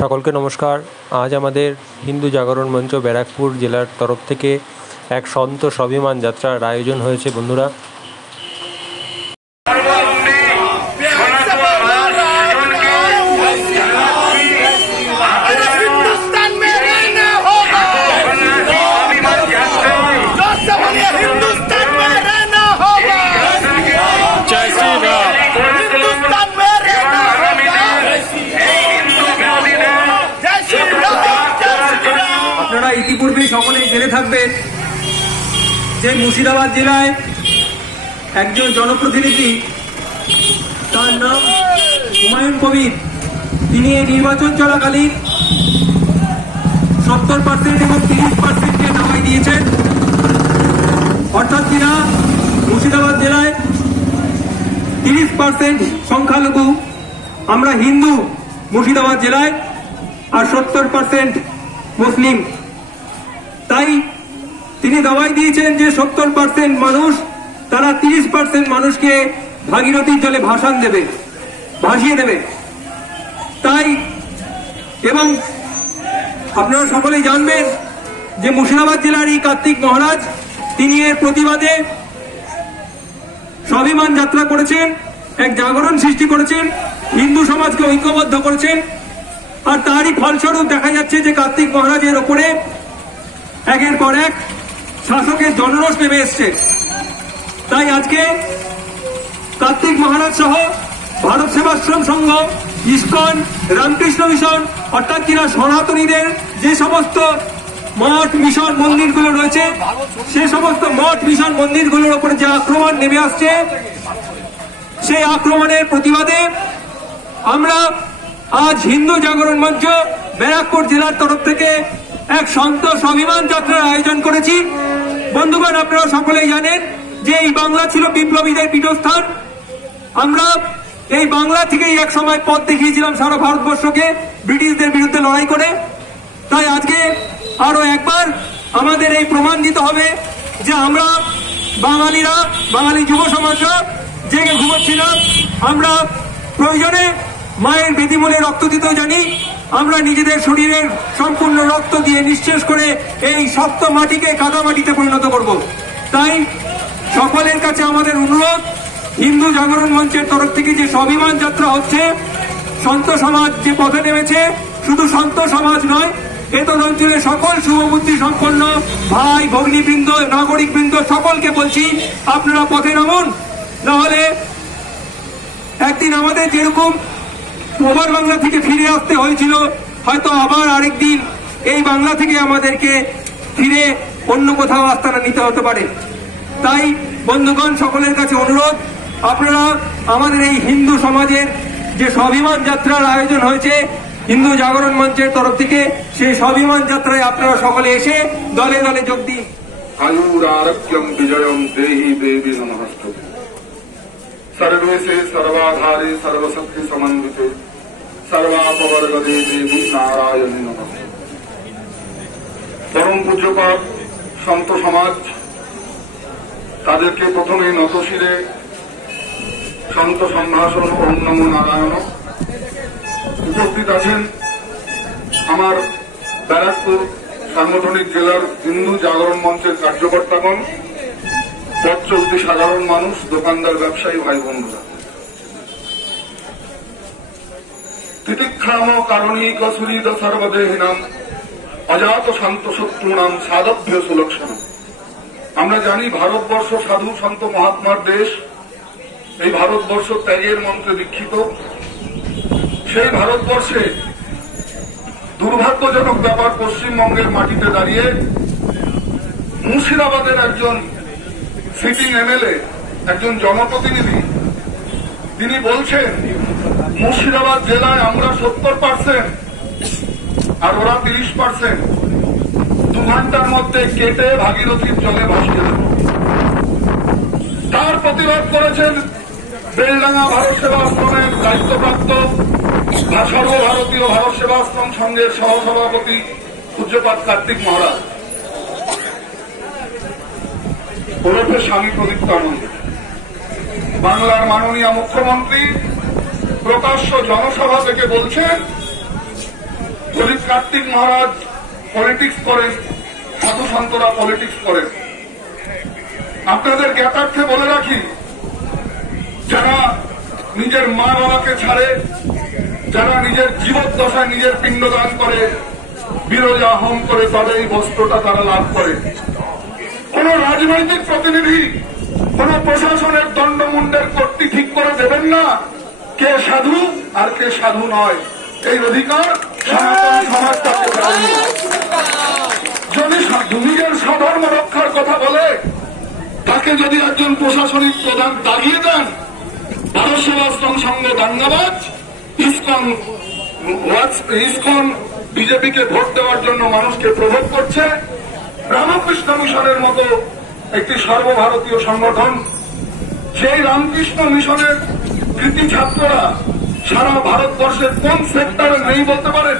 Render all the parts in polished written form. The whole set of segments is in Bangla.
সকলকে নমস্কার। আজ আমাদের হিন্দু জাগরণ মঞ্চ ব্যারাকপুর জেলার তরফ থেকে এক সন্ত স্বাভিমান যাত্রার আয়োজন হয়েছে। বন্ধুরা, আপনারা ইতিপূর্বে সকলেই জেনে থাকবেন যে মুর্শিদাবাদ জেলায় একজন জনপ্রতিনিধি, তার নাম হুমায়ুন কবির, তিনি এই নির্বাচন চলাকালীন 70% এবং 30%-কে নামাই দিয়েছেন। অর্থাৎ কিনা মুর্শিদাবাদ জেলায় 30% সংখ্যালঘু আমরা হিন্দু মুর্শিদাবাদ জেলায়, আর 70% মুসলিম। তাই তিনি দাওয়াই দিয়েছেন যে 70% মানুষ, তারা 30% মানুষকে ভাগীরথীর জলে ভাসিয়ে দেবে। তাই এবং আপনারা সকলেই জানবেন যে মুর্শিদাবাদ জেলার এই কার্তিক মহারাজ, তিনি এর প্রতিবাদে স্বাভিমান যাত্রা করেছেন, এক জাগরণ সৃষ্টি করেছেন, হিন্দু সমাজকে ঐক্যবদ্ধ করেছেন। আর তারই ফলস্বরূপ দেখা যাচ্ছে যে কার্তিক মহারাজের ওপরে একের পর এক শাসকের জনরোষ নেমে এসছে। তাই আজকে কার্তিক মহারাজ সহ ভারত সেবাশ্রম সংঘ, ইসকন, রামকৃষ্ণ মিশন, অর্থাৎ কিনা সনাতনীদের যে সমস্ত মঠ মিশন মন্দিরগুলো রয়েছে, সে সমস্ত মঠ মিশন মন্দিরগুলোর উপরে যে আক্রমণ নেমে আসছে, সেই আক্রমণের প্রতিবাদে আমরা আজ হিন্দু জাগরণ মঞ্চ ব্যারাকপুর জেলার তরফ থেকে এক সন্ত স্বাভিমান যাত্রার আয়োজন করেছি। বন্ধুগণ, আপনারা সকলেই জানেন যে এই বাংলা ছিল বিপ্লবীদের পীঠস্থান। আমরা এই বাংলা থেকেই এক সময় পথ দেখিয়েছিলাম সারা ভারতবর্ষকে ব্রিটিশদের বিরুদ্ধে লড়াই করে। তাই আজকে আরো একবার আমাদের এই প্রমাণ দিতে হবে যে আমরা বাঙালিরা, বাঙালি যুব সমাজরা জেগে ঘুমোচ্ছি না। আমরা প্রয়োজনে মায়ের বেদিমূলে রক্ত দিতেও জানি। আমরা নিজেদের শরীরের সম্পূর্ণ রক্ত দিয়ে নিঃশেষ করে এই শক্ত মাটিকে কাদা মাটিতে পরিণত করব। তাই সকলের কাছে আমাদের অনুরোধ, হিন্দু জাগরণ মঞ্চের তরফ থেকে যে স্বাভিমান যাত্রা হচ্ছে, সন্ত সমাজ যে পথে নেমেছে, শুধু সন্ত সমাজ নয়, এতদ অঞ্চলের সকল শুভবুদ্ধি সম্পন্ন ভাই ভগ্নীবৃন্দ, নাগরিকবৃন্দ সকলকে বলছি, আপনারা পথে নামুন। নাহলে একদিন আমাদের যেরকম ওভার বাংলা থেকে ফিরে আসতে হয়েছিল, হয়তো আবার আরেকদিন এই বাংলা থেকে আমাদেরকে ফিরে অন্য কোথাও আস্তানা নিতে হতে পারে। তাই বন্ধুগণ, সকলের কাছে অনুরোধ, আপনারা আমাদের এই হিন্দু সমাজের যে স্বাভিমান যাত্রার আয়োজন হয়েছে হিন্দু জাগরণ মঞ্চের তরফ থেকে, সেই স্বাভিমান যাত্রায় আপনারা সকলে এসে দলে দলে যোগ দিন। আয়ুরারোগ্যম বিজয়ম দেহি দেবী নমস্তুতে। सर्वेशे सर्वाधारे सर्वशक्ति समन्विते सर्वापवर्गदे देवी नारायणी नमस्ते। परम पूज्यपाद सন্ত সমাজ, তাদেরকে প্রথমে নতশিরে সন্ত সম্ভাষণ ওম নমো নারায়ণ। উপস্থিত আছেন আমার ব্যারাকপুর সাংগঠনিক জেলার হিন্দু জাগরণ মঞ্চের কার্যকর্তাগণ, পথ চলতি সাধারণ মানুষ, দোকানদার, ব্যবসায়ী ভাই বোনরা। তিতিক্ষাম কারণিক সুহৃদ সর্বদেহিনাম অজাত শান্ত শত্রুনাম সাধভ্য সুলক্ষণম। আমরা জানি ভারতবর্ষ সাধু সন্ত মহাত্মার দেশ। এই ভারতবর্ষ ত্যাগের মন্ত্রে দীক্ষিত। সেই ভারতবর্ষে দুর্ভাগ্যজনক ব্যাপার, পশ্চিমবঙ্গের মাটিতে দাঁড়িয়ে মুর্শিদাবাদের একজন সিটিং এমএলএ, একজন জনপ্রতিনিধি, তিনি বলছেন মুর্শিদাবাদ জেলায় আমরা 70% আর ওরা 30%, 2 ঘন্টার মধ্যে কেটে ভাগীরথীর জলে ভাসিয়ে দেব। তার প্রতিবাদ করেছেন বেলডাঙ্গা ভারত সেবাশ্রমের দায়িত্বপ্রাপ্ত সর্বভারতীয় ভারত সেবাশ্রম সংঘের সহসভাপতি পূজ্যপাদ কার্তিক মহারাজ ওরফে স্বামী প্রদীপ্তানন্দ। বাংলার মাননীয় মুখ্যমন্ত্রী প্রকাশ্য জনসভা থেকে বলছেন যদি কার্তিক মহারাজ পলিটিক্স করেন, সাধু সন্তরা পলিটিক্স করেন। আপনাদের জ্ঞাতার্থে বলে রাখি, যারা নিজের মা বাবাকে ছাড়ে, যারা নিজের জীবদ্দশায় নিজের পিণ্ডদান করে, বিরজা হোম করে, তবে এই বস্ত্রটা তারা লাভ করে। কোন রাজনৈতিক প্রতিনিধি, কোন প্রশাসনের দণ্ডমুণ্ডের কর্তৃ ঠিক করে দেবেন না কে সাধু আর কে সাধু নয়। এই অধিকার সনাতন সমাজ তাকে দেয়নি। যদি নিজের স্বধর্ম রক্ষার কথা বলে, তাকে যদি একজন প্রশাসনিক প্রধান দাগিয়ে দেন, ভারত সেবাশ্রম সংঘ দাঙ্গাবাজ, ইসকন বিজেপিকে ভোট দেওয়ার জন্য মানুষকে প্রভোগ করছে, রামকৃষ্ণ মিশনের মতো একটি সর্বভারতীয় সংগঠন, সেই রামকৃষ্ণ মিশনের কৃতি ছাত্ররা সারা ভারতবর্ষের কোন সেক্টরে নেই বলতে পারেন?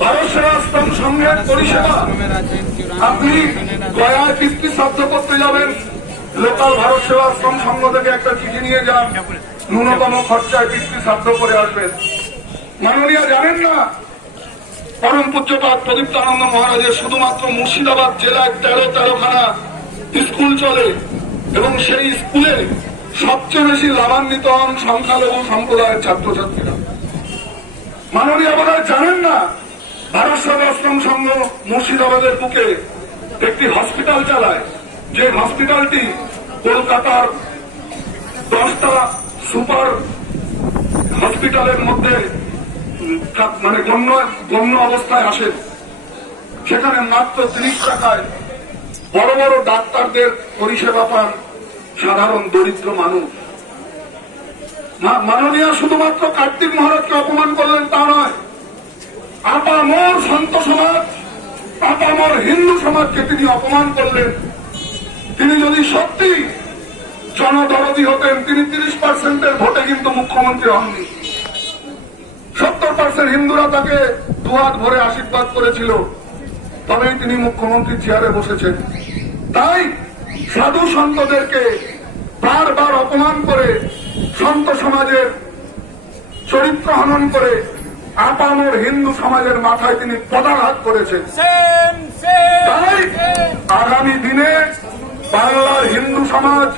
ভারত সেবাশ্রম সংঘের পরিষেবা, আপনি গয়ায় কীর্তি শ্রাদ্ধ করতে যাবেন, লোকাল ভারত সেবাশ্রম সংঘ থেকে একটা চিঠি নিয়ে যান, ন্যূনতম খরচায় কীর্তি শ্রাদ্ধ করে আসবেন। মাননীয় জানেন না, পরম পূজ্যপাদ প্রদীপ্তানন্দ মহারাজের শুধুমাত্র মুর্শিদাবাদ জেলায় 13খানা স্কুল চলে এবং সেই স্কুলে সবচেয়ে বেশি লাভান্বিত হন সংখ্যালঘু সম্প্রদায়ের ছাত্রছাত্রীরা। মাননীয় বোধহয় জানেন না, ভারত সেবাশ্রম সংঘ মুর্শিদাবাদের বুকে একটি হসপিটাল চালায়, যে হসপিটালটি কলকাতার 10টা সুপার হসপিটালের মধ্যে মানে গণ্য অবস্থায় আসে। সেখানে মাত্র 30 টাকায় বড় বড় ডাক্তারদের পরিষেবা পান সাধারণ দরিদ্র মানুষ। মাননীয় শুধুমাত্র কার্তিক মহারাজকে অপমান করলেন তা নয়, আপামর সন্ত সমাজ, আপামর হিন্দু সমাজকে তিনি অপমান করলেন। তিনি যদি সত্যি জনদরদী হতেন, তিনি 30% ভোটে কিন্তু মুখ্যমন্ত্রী হননি। 70% হিন্দুরা তাকে দুহাত ভরে আশীর্বাদ করেছিল, তবেই তিনি মুখ্যমন্ত্রী চেয়ারে বসেছেন। তাই সাধু সন্তদেরকে বারবার অপমান করে, সন্ত সমাজের চরিত্র হনন করে, আপামর হিন্দু সমাজের মাথায় তিনি পদাঘাত করেছেন। তাই আগামী দিনে বাংলার হিন্দু সমাজ,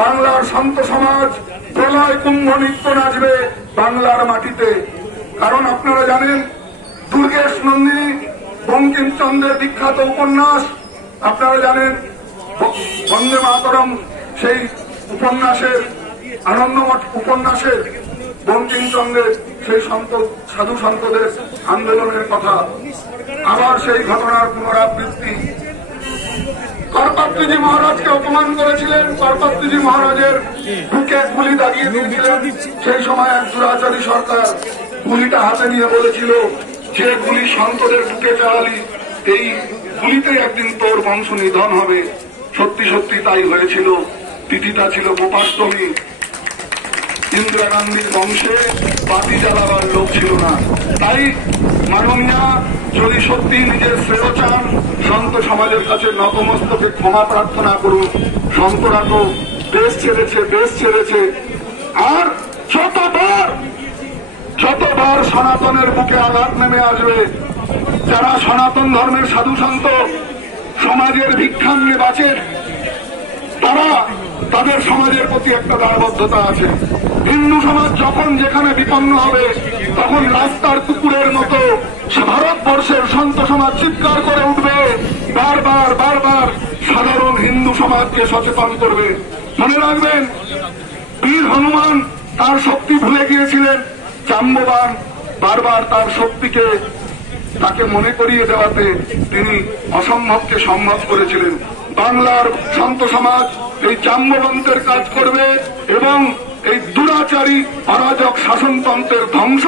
বাংলার সন্ত সমাজ প্রলয় কুম্ভ নৃত্য নাচবে বাংলার মাটিতে। কারণ আপনারা জানেন, দুর্গেশ নন্দিনী বঙ্কিমচন্দ্রের বিখ্যাত উপন্যাস, আপনারা জানেন বন্দে মাতরম, সেই উপন্যাসের আনন্দমঠ উপন্যাসের বঙ্কিমচন্দ্রের সেই সাধু সন্তদের আন্দোলনের কথা, আবার সেই ঘটনার পুনরাবৃত্তি। করপাত্রীজি মহারাজকে অপমান করেছিলেন, করপাত্রীজি মহারাজের বুকে গুলি দাগিয়ে দিয়েছিলেন। সেই সময় এক দুরাচারী সরকার গুলিটা হাতে নিয়ে বলেছিল, যে গুলি সন্তদের বুকে চালালি, এই গুলিতে একদিন তোর বংশ নিধন হবে। সত্যি সত্যি তাই হয়েছিল। তিথিটা ছিল গোপাষ্টমী। ইন্দিরা গান্ধীর বংশে বাতি জ্বালাবার লোক ছিল না। তাই মাননীয়া যদি সত্যি নিজের শ্রেয় চান, সন্ত সমাজের কাছে নতমস্তকে ক্ষমা প্রার্থনা করুন। সন্তরা তো দেশ ছেড়েছে। আর যতবার সনাতনের বুকে আঘাত নেমে আসবে, যারা সনাতন ধর্মের সাধু সন্ত সমাজের ভিক্ষাঙ্গে বাঁচেন, তারা তাদের সমাজের প্রতি একটা দায়বদ্ধতা আছে। হিন্দু সমাজ যখন যেখানে বিপন্ন হবে, তখন রাস্তার কুকুরের মতো ভারতবর্ষের সন্ত সমাজ চিৎকার করে উঠবে, বারবার সাধারণ হিন্দু সমাজকে সচেতন করবে। মনে রাখবেন, বীর হনুমান তার শক্তি ভুলে গিয়েছিলেন, জাম্ববান বারবার তার শক্তিকে তাকে মনে করিয়ে দেওয়াতে তিনি অসম্ভবকে সম্ভব করেছিলেন। বাংলার সন্ত সমাজ এই জাম্ববন্তের কাজ করবে এবং এই দুরাচারী অরাজক শাসনতন্ত্রের ধ্বংস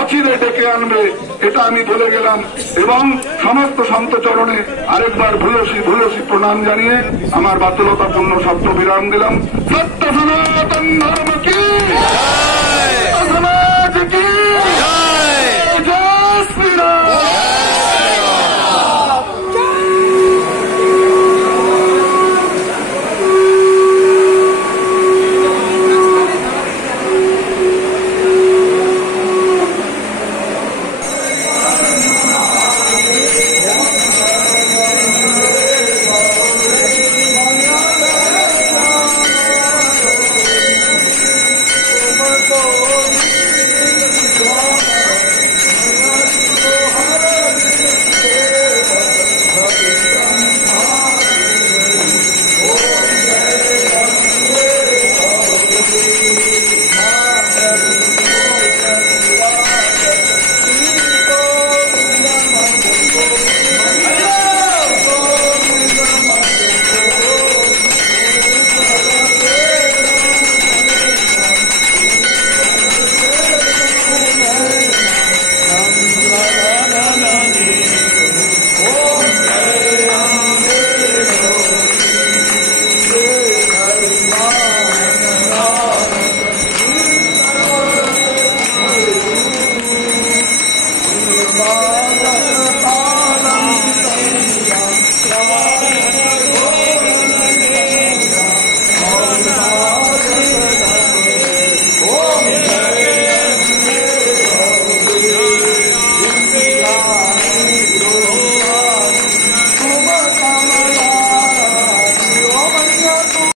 অচিরে ডেকে আনবে, এটা আমি বলে গেলাম। এবং সমস্ত সন্ত চরণে আরেকবার ভূয়সী প্রণাম জানিয়ে আমার বাতুলতাপূর্ণ শব্দ বিরাম দিলাম। সত্য সনাতন ধর্ম কি